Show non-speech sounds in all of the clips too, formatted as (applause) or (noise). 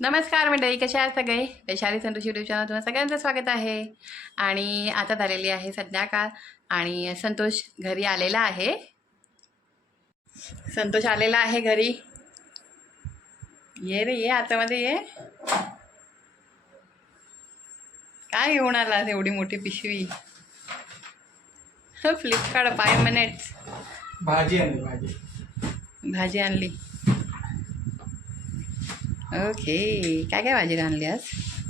नमस्कार मंडळी कशा आहात सगळे? वैशाली संतोष युट्यूब चॅनल तुम्हाला सगळ्यांचं स्वागत आहे. आणि आता झालेली आहे संध्याकाळ आणि संतोष घरी आलेला आहे. संतोष आलेला आहे घरी. ये रे ये आतामध्ये ये. काय घेऊन आला एवढी मोठी पिशवी? फ्लिपकार्ट फाय मिनिट्स भाजी आणली भाजी. भाजी आणली. ओके. काय काय भाजी आणली आज?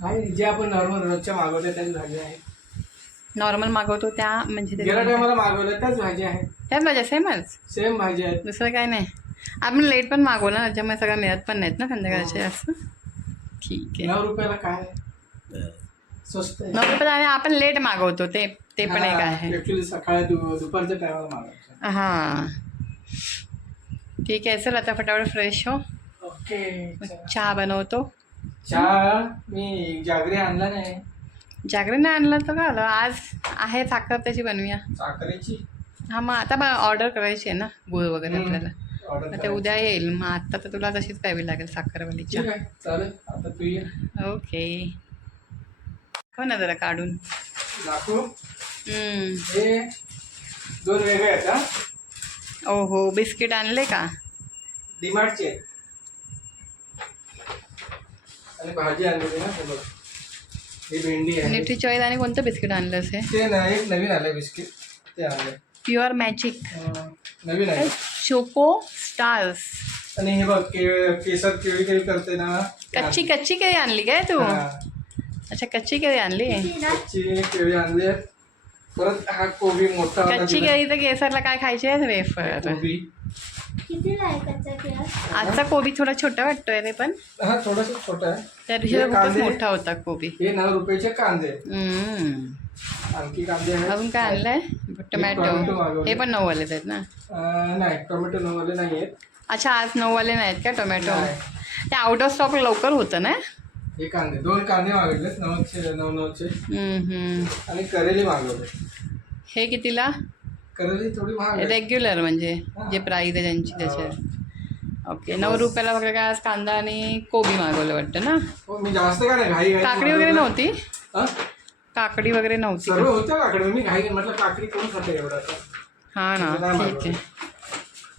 आहे जे आपण नॉर्मल रोजच्या मागवतो त्याच भाजी आहे. नॉर्मल मागवतो त्या म्हणजे गेल्या ते- टायमाला मागवलं त्याच भाजी आहे. त्याच भाज्या सेमच सेम भाजी आहेत. दुसरं काय नाही. आपण लेट पण मागवलं ना त्याच्यामुळे सगळं मिळत पण नाहीत ना संध्याकाळचे असं? ठीक आहे. नऊ रुपयाला काय? स्वस्त आहे. नऊ रुपये आणि आपण लेट मागवतो ते ते पण एक आहे. ऍक्च्युली सकाळी दु- दुपारच्या टायमाला मागवायचं हां. ठीक आहे चल आता फटाफट फ्रेश हो. चहा बनवतो. चहा मी जागरी आणला नाही. जागरण आणलं तर आलं आज आहे साखर त्याची बनवूया. साखरेची? हां मग आता ऑर्डर करायची आहे ना गुळ वगैरे. आपल्याला. ऑर्डर मग ते उद्या येईल. मग आत्ता तर तुला तशीच प्यावी लागेल साखरवाली चहा आता ओके. हो ना जरा काढून. दाखवू. हम्म. हे दोन वेगळे आहेत हा. ओ हो बिस्किट आणले का? डिमार्टचे आहेत आणि भाजी आणलेली ना ही भेंडी आहे. चॉईस आणि कोणतं बिस्किट आणलं असे? ते ना एक नवीन आलंय बिस्किट. ते आलंय. प्युअर मॅजिक नवीन आहे. चोको स्टार्स आणि हे बघ के केसर केळी केळी करते ना. कच्ची कच्ची केळी आणली काय तू? हा. अच्छा कच्ची केळी आणली? कच्ची केळी आणली आहे. परत हा कोबी मोठा होता कच्ची. केळी तर केसरला काय खायची आहे वेफर कोबी. आजचा कोबी थोडा छोटा वाटतोय रे पण. हा थोडासा छोटा आहे. त्या दिवशी खूपच कांदे. मोठा होता कोबी. हे नऊ रुपयाचे कांदे. हम्म. आणखी कांदे आहेत. अजून काय आणलंय? टोमॅटो. टोमॅटो मागवले. हे पण नऊवाले आहेत ना? अं, नाही टोमॅटो नऊवाले नाही आहेत. अच्छा आज नऊवाले नाहीत का टोमॅटो? नाही. ते आउट ऑफ स्टॉक लवकर होतं ना? हे कांदे. दोन कांदे मागवलेत नऊचे नऊ नऊचे हम्म, हम्म. आणि करेली मागवले. हे कितीला? करेली थोडी महाग आहे. रेग्युलर म्हणजे जे प्राईज आहे त्यांची त्याच्यावर ओके नऊ रुपयाला फक्त काय आज कांदा आणि कोबी मागवलं वाटतं ना? हो मी जास्त काय नाही घाई घाई काकडी वगैरे नव्हती? हा? काकडी वगैरे नव्हती. सर्व होतं काकडी मी घाई म्हटलं काकडी कोण खाते एवढं आता? हा ना ठीक आहे.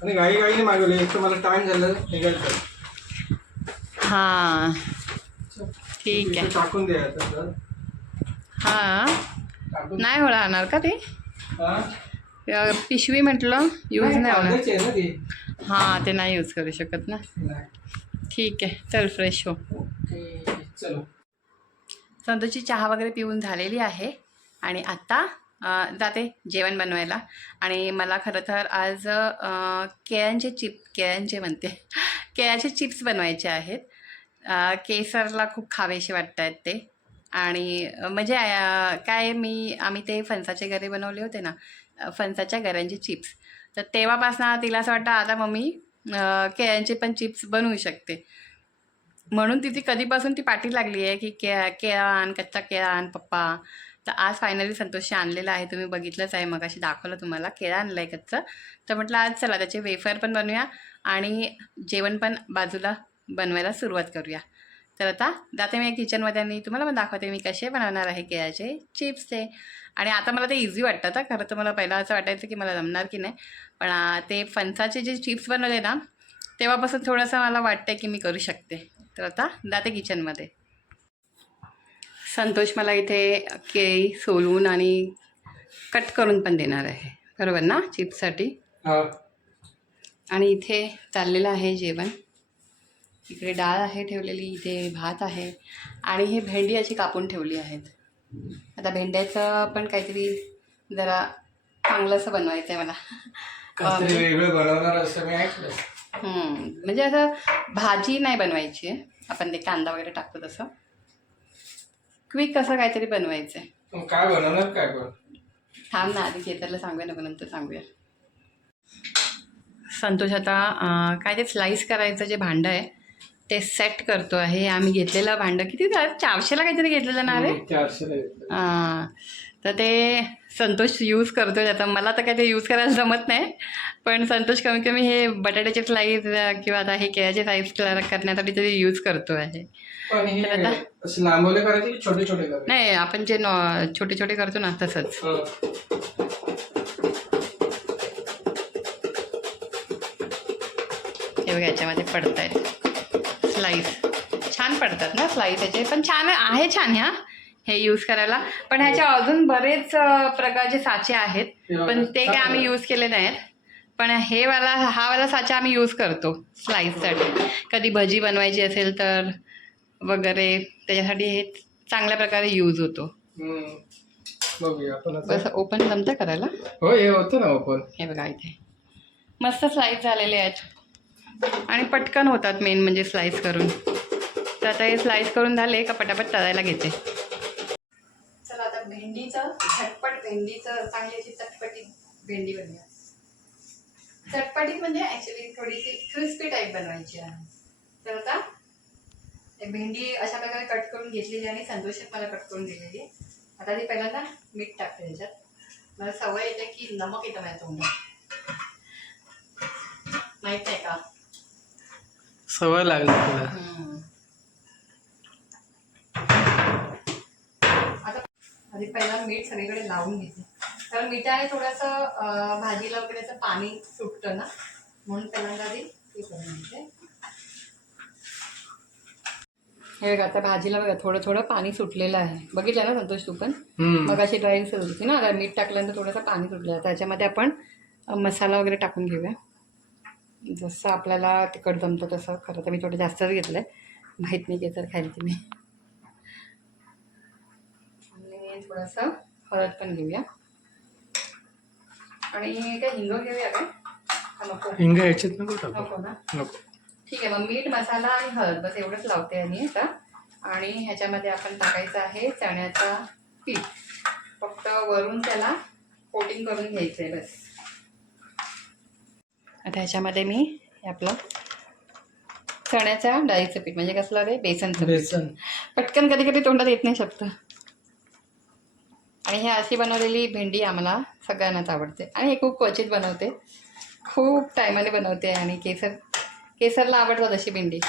आणि घाई घाईने मागवले एक तर मला टाइम झाला निघायचं हां ठीक इथे आहे. टाकून द्यायचं हां टाकून नाही होणार का ते? हा? पिशवी म्हटलं यूज नाही, होणार. हां ते नाही यूज करू शकत ना. ठीक आहे चल फ्रेश हो. ओके चलो. संतोषची चहा वगैरे पिऊन झालेली आहे. आणि आत्ता जाते जेवण बनवायला. आणि मला खरं तर आज केळ्यांचे चिप केळ्यांचे म्हणते. (laughs) केळ्याचे चिप्स बनवायचे आहेत. केसरला खूप खावेसे वाटत आहेत ते. आणि म्हणजे काय मी आम्ही ते फणसाचे गरे बनवले होते ना. फणसाच्या गऱ्यांचे चिप्स. तर तेव्हापासून तिला असं वाटतं आता मम्मी केळ्यांचे पण चिप्स बनवू शकते. म्हणून तिची कधीपासून ती पाठी लागली आहे की के केळा आण कच्चा केळा आण पप्पा. तर आज फायनली संतोषी आणलेला आहे तुम्ही बघितलंच आहे मग अशी दाखवलं तुम्हाला. केळा आणलं आहे कच्चं. तर म्हटलं आज चला त्याचे वेफर पण बनवूया आणि जेवण पण बाजूला बनवायला सुरुवात करूया. तर आता जाते मी किचनमध्ये आणि तुम्हाला पण दाखवते मी कसे बनवणार आहे केळ्याचे चिप्सचे. आणि आता मला ते इझी वाटतं तर खरं तर मला पहिला असं वाटायचं की मला जमणार की नाही. पण ते फणसाचे जे चिप्स बनवले ना तेव्हापासून थोडंसं मला वाटतं की मी करू शकते. तर आता जाते किचनमध्ये संतोष मला इथे केळी सोलून आणि कट करून पण देणार आहे. बरोबर ना? चिप्ससाठी. हा. आणि इथे चाललेलं आहे जेवण. इकडे डाळ आहे ठेवलेली इथे भात आहे. आणि हे भेंडी अशी कापून ठेवली आहेत. आता भेंड्याचं पण काहीतरी जरा चांगलंसं बनवायचं आहे मला. काहीतरी वेगळं बनवणार असं मी ऐकलं हम्म, म्हणजे असं भाजी नाही बनवायची. आहे आपण ते कांदा वगैरे टाकतो तसं. क्विक असं काहीतरी बनवायचं आहे काय बनवणार काय थांब ना आधी केतरला सांगूया नको नंतर सांगूया. संतोष आता काय ते स्लाईस करायचं जे भांडं आहे ते सेट करतो आहे. आम्ही घेतलेलं भांडं. किती? चारशेला काहीतरी घेतलेलं ना रे हां तर ते संतोष यूज करतो आता मला तर काही ते यूज करायला जमत नाही. पण संतोष कमी कमी हे बटाट्याचे स्लाईस किंवा आता हे केळ्याचे स्लाईस करण्यासाठी तरी यूज करतो आहे. छोटे छोटे नाही आपण जे नॉ छोटे छोटे करतो ना तसंच. हं. बघा याच्यामध्ये पडत आहेत स्लाईस छान पडतात ना स्लाईस याचे. पण छान आहे छान ह्या हे यूज करायला. पण ह्याच्या अजून बरेच प्रकारचे साचे आहेत. हे पण ते काय. आम्ही यूज केले नाहीत. पण हे वाला हा वाला साचा आम्ही यूज करतो स्लाईससाठी कधी भजी बनवायची असेल तर वगैरे त्याच्यासाठी हे चांगल्या प्रकारे यूज होतो. हं. बस ओपन जमतं करायला? हो हे होतं ना ओपन हे बघा इथे. मस्त स्लाईस झालेले आहेत. आणि पटकन होतात मेन म्हणजे स्लाईस करून. तर आता हे स्लाईस करून झाले का पटापट तळायला घेते. चला आता भेंडीचं झटपट भेंडीचं चांगली अशी चटपटीत भेंडी बनवूया. चटपटीत म्हणजे ॲक्च्युली थोडीशी क्रिस्पी टाईप बनवायची आहे. तर आता भेंडी अशा प्रकारे कट करून घेतलेली आणि संतोषात मला कट करून दिलेली. आता ती पहिल्यांदा मीठ टाकते त्याच्यात मला सवय येते की नमक येतं माझ्या तोंडात. माहीत आहे का? सवय लागली तुला. आता आधी पहिला मीठ सगळीकडे लावून घेते. कारण मिठाने थोडंसं अं, भाजीला वगैरे असं पाणी सुटतं ना म्हणून पहिल्यांदा आधी ते करून घेते. हे बघा आता भाजीला बघा थोडं थोडं पाणी सुटलेलं आहे. बघितलं ना संतोष तू पण? हम्म. मग अशी ड्राईंग होती ना आता मीठ टाकल्यानंतर थोडंसं पाणी सुटलं. त्याच्यामध्ये आपण अ, मसाला वगैरे टाकून घेऊया. जसं आपल्याला तिखट जमतं तसं खरं तर मी थोडं जास्तच घेतलं आहे माहीत नाही केसर खायला की मी आणि थोडंसं हळद पण घेऊया. आणि काय हिंग घेऊया काय? नको. हिंग नको टाकू. नको ना? नको. ठीक आहे मग मीठ मसाला आणि हळद बस एवढंच लावते आणि आता. आणि ह्याच्यामध्ये आपण टाकायचं आहे चण्याचा पीठ. फक्त वरून त्याला कोटिंग करून घ्यायचं आहे बस. आता ह्याच्यामध्ये मी आपलं चण्याच्या डाळीचं पीठ म्हणजे कसलं रे? बेसनचं बेसन. पटकन कधी कधी तोंडात येत नाही शब्द. आणि हे अशी बनवलेली भेंडी आम्हाला सगळ्यांनाच आवडते. आणि हे खूप क्वचित बनवते. खूप टायमाने बनवते आणि केसर केसरला आवडतात अशी भेंडी.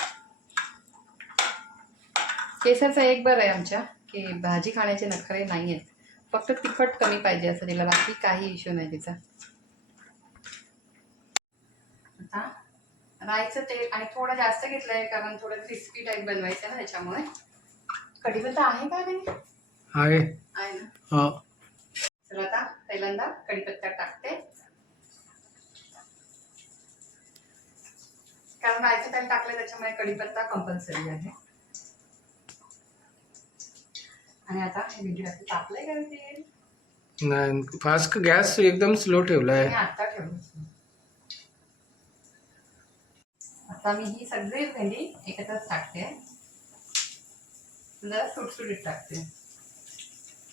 केसरचं एक बरं आहे आमच्या की भाजी खाण्याचे नखरे नाही आहेत फक्त तिखट कमी पाहिजे असं तिला बाकी काही इश्यू नाही तिचा. आता राईचं तेल आणि थोडं जास्त घेतलं आहे कारण थोडं क्रिस्पी टाईप बनवायचं ना त्याच्यामुळे. कढीपत्ता आहे का नाही? आहे. आहे ना? हा. चला आता पहिल्यांदा कढीपत्ता टाकते. कारण रायचं तेल टाकलं त्याच्यामुळे कढीपत्ता कंपल्सरी आहे. आणि आता हे टाकलंय का तेल? नाही फास्ट गॅस एकदम स्लो ठेवलाय. आता ठेवलं आता मी ही सगळी भेंडी एकत्रच टाकते. जरा सुटसुटीत टाकते.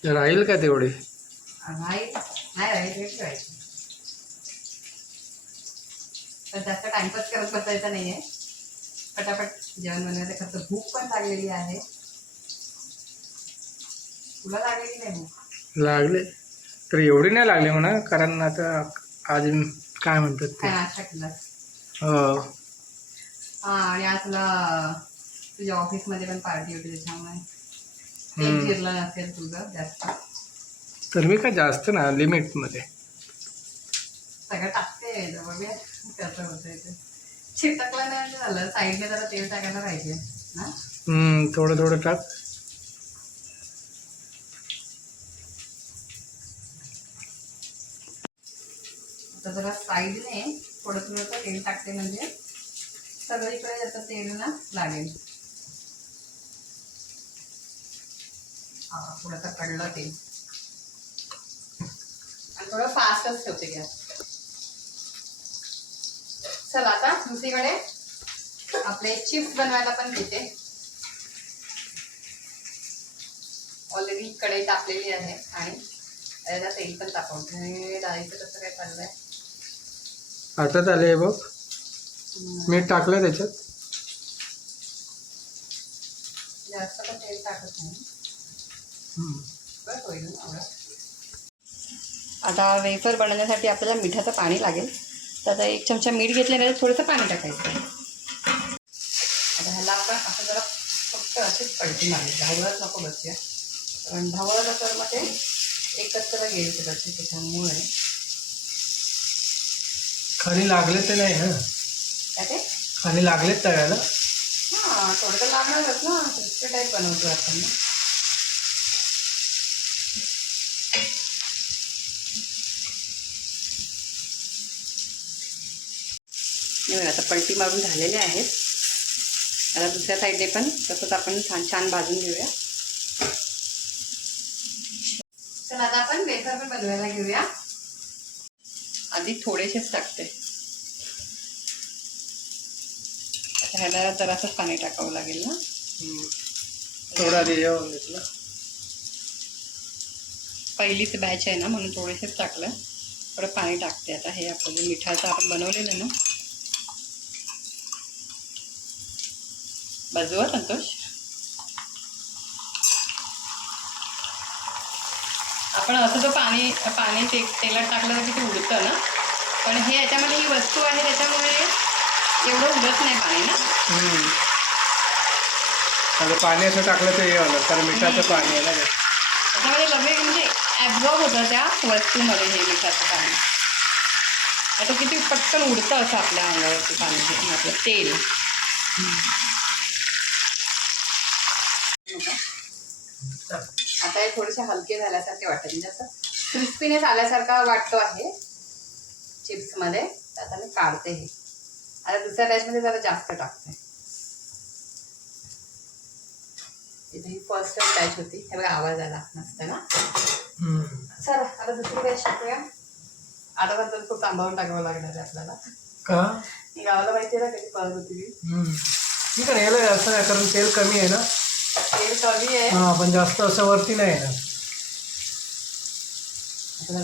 राहील का तेवढे? नाही. नाही राहील ठेवायची तर जास्त टाइमपास करत बसायचा नाहीये. पटापट जेवण बनवायचं. कसं भूक पण लागलेली आहे. तुला लागलेली नाही भूक? लागले. तर एवढे नाही लागले म्हणा कारण आता आज काय म्हणतात ते? काय नाश्ता केलास हो. हा आणि आज तुला तुझ्या ऑफिसमध्ये पण पार्टी होती त्याच्यामुळे. नसेल तुझं जास्त. तर मी काय जास्त ना लिमिटमध्ये. सगळं टाकते जवळ कसं होतं ते. नाही झालं साईडने जरा तेल टाकायला पाहिजे ना? हम्म, थोडं थोडं टाक. आता जरा साईडने थोडं थोडं तेल टाकते म्हणजे. सगळीकडे त्याचं तेल ना लागेल. हा तर कडलं तेल. आणि थोडं फास्टच ठेवते गॅस. चला आता दुसरीकडे आपले चिप्स बनवायला पण घेते ऑलरेडी कढई टाकलेली आहे आणि त्याला तेल पण तापवते. डाळीचं कसं काय चाललंय? हातात आले बघ. मीठ टाकलं त्याच्यात. जास्त पण तेल टाकत नाही. हम्म. बस होईल ना एवढं. आता वेफर बनवण्यासाठी आपल्याला मिठाचं पाणी लागेल. तर आता एक चमचा मीठ घेतल्यानंतर थोडंसं पाणी टाकायचं. आता ह्याला आपण असं जरा फक्त अशीच पलटी मारली. धावळत नको बसूया कारण धावळलं तर मग ते एकच तर गेल त्याची त्याच्यामुळे. खाली लागले ते नाही ना काय खाली लागलेत तळ्याला? हां थोडं तर लागणारच ना. क्रिस्पी टाईप बनवतो आपण आता पलटी मारून झालेले आहेत. आता दुसऱ्या साईडने पण तसंच आपण छान छान भाजून घेऊया. तर आता आपण वेफर पण बनवायला घेऊया. आधी थोडेसेच टाकते आता ह्याला जरासंच पाणी टाकावं लागेल ना. थोडा जेवण घेतलं. पहिलीच बॅच आहे ना म्हणून थोडेसेच टाकलं. थोडं पाणी टाकते आता. हे आपलं जे मिठाचं आपण बनवलेलं ना? बाजूवर संतोष? आपण असं जो पाणी पाणी ते तेलात टाकलं की ते उडतं ना? पण हे याच्यामध्ये ही वस्तू आहे त्याच्यामुळे एवढं उडत नाही पाणी ना. हम्म. आता पाणी असं टाकलं तर हे होणार कारण मिठाचं पाणी आहे ना ते. त्याच्यामध्ये लगेच म्हणजे ॲब्झॉर्ब होतं त्या वस्तूमध्ये हे मिठाचं पाणी. आता किती पटकन उडतं असं आपल्या अंगावरती पाणी हे आपलं तेल. आता हे थोडेसे हलके झाल्यासारखे वाटतात म्हणजे असं क्रिस्पीनेस आल्यासारखा वाटतो आहे. चिप्समध्ये तर आता मी काढते हे. आता दुसऱ्या बॅचमध्ये जरा जास्त टाकते. इथे ही फर्स्ट बॅच होती. हे बघा आवाज आला मस्त ना हम्म. चला आता दुसरी बॅच टाकूया. आता पण तर खूप थांबावून टाकावं लागणार आहे आपल्याला. का? गावाला माहिती आहे ना कधी पळत होती. ठीक आहे याला असं आहे कारण तेल कमी आहे ना. तेल कमी आहे. हा पण जास्त असं वरती नाही आहे ना.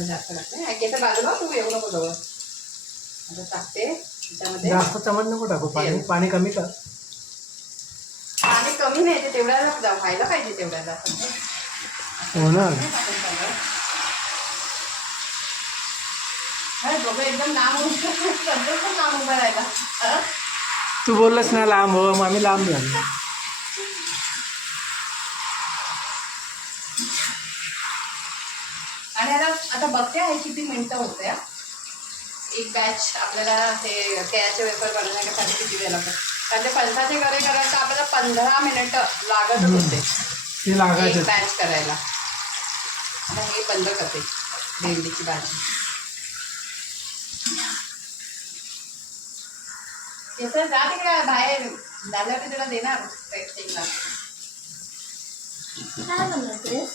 जास्त लागते बाजूला तू येऊ नको जवळ. आता टाकते. त्याच्यामध्ये. जास्त चमच नको टाकू पाणी. पाणी कमी कर. पाणी कमी नाही ते तेवढ्याला व्हायला पाहिजे तेवढ्याला हो ना. एकदम लांब उभं राहिला? तू बोललंस ना लांब हो मग आम्ही लांब झालो आणि आता आता बघते आहे किती मिनिटं होते हा. एक बॅच आपल्याला हे केळ्याचे वेफर बनवण्यासाठी किती वेळ लागतो? कारण ते फणसाचे गरे करायचं आपल्याला पंधरा मिनिटं लागतच होते. लागायचं. बॅच करायला. आता हे बंद करते भेंडीची भाजी. केसर जा तिकडे बाहेर. झाल्यावरती तुला देणार काय बनवते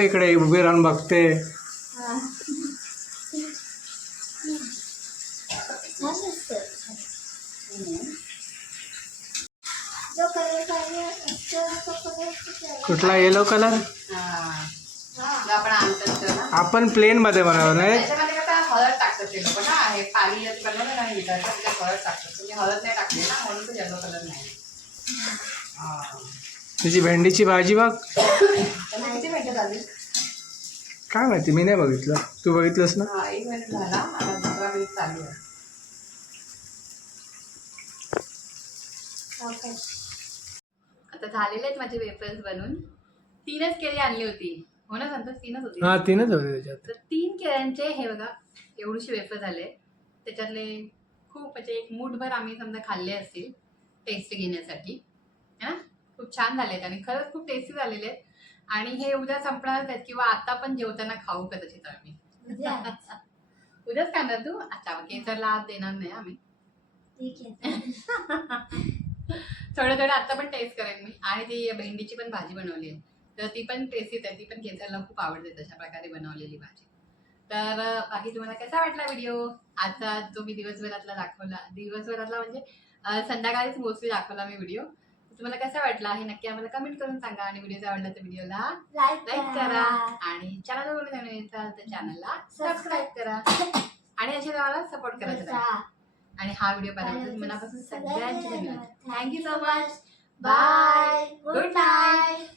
इकडे उभी राहून बघते. हा. छान असतो कुठला येलो कलर आपण प्लेन मध्ये बनवलं नाही हळद टाकतात ते लोक ना. हे पाणी जे बनवलं ना मिठाचं त्याच्यात हळद टाकतात. तुम्ही हळद नाही टाकली ना म्हणून तो येलो कलर नाही. तुझी भेंडीची भाजी बघ. किती झाली? काय माहिती मी नाही बघितलं. तू बघितलंस ना? हा एक मिनिट झाला. आता दुसरा मिनिट चालू आहे. ओके. आता झालेले आहेत माझे वेफर्स बनून. तीनच केळी आणली होती. हो ना संतोष? तीनच होती. हा तीनच होते त्याच्यात. तर तीन केळ्यांचे हे बघा एवढीशी वेफर झाले. त्याच्यातले खूप म्हणजे एक मूठभर आम्ही समजा खाल्ले असतील टेस्ट घेण्यासाठी. है ना? खूप छान झाले आहेत आणि खरंच खूप टेस्टी झालेले आहेत. आणि हे उद्या संपणारच आहेत किंवा आता पण जेवताना खाऊ कदाचित आम्ही. उद्या. उद्याच खाणार तू? अच्छा केसरला आज देणार नाही आम्ही. थोडं थोडं आता पण टेस्ट करेन मी. आणि ती भेंडीची पण भाजी बनवली आहे. तर ती पण टेस्टीच आहे ती पण केसरला खूप आवडते तशा प्रकारे बनवलेली भाजी. तर बाकी तुम्हाला कसा वाटला व्हिडिओ आजचा जो मी दिवसभरातला दाखवला दिवसभरातला म्हणजे संध्याकाळीच मोस्टली दाखवला मी व्हिडिओ तुम्हाला कसा वाटला हे नक्की आम्हाला कमेंट करून सांगा आणि व्हिडिओ आवडला तर व्हिडिओला लाईक करा. आणि चॅनलवर नवीन असाल तर चॅनलला सबस्क्राईब करा. आणि असे आम्हाला सपोर्ट राहा. आणि हा व्हिडिओ पाहिल्याबद्दल मनापासून सगळ्यांचे धन्यवाद. Thank you so much bye good night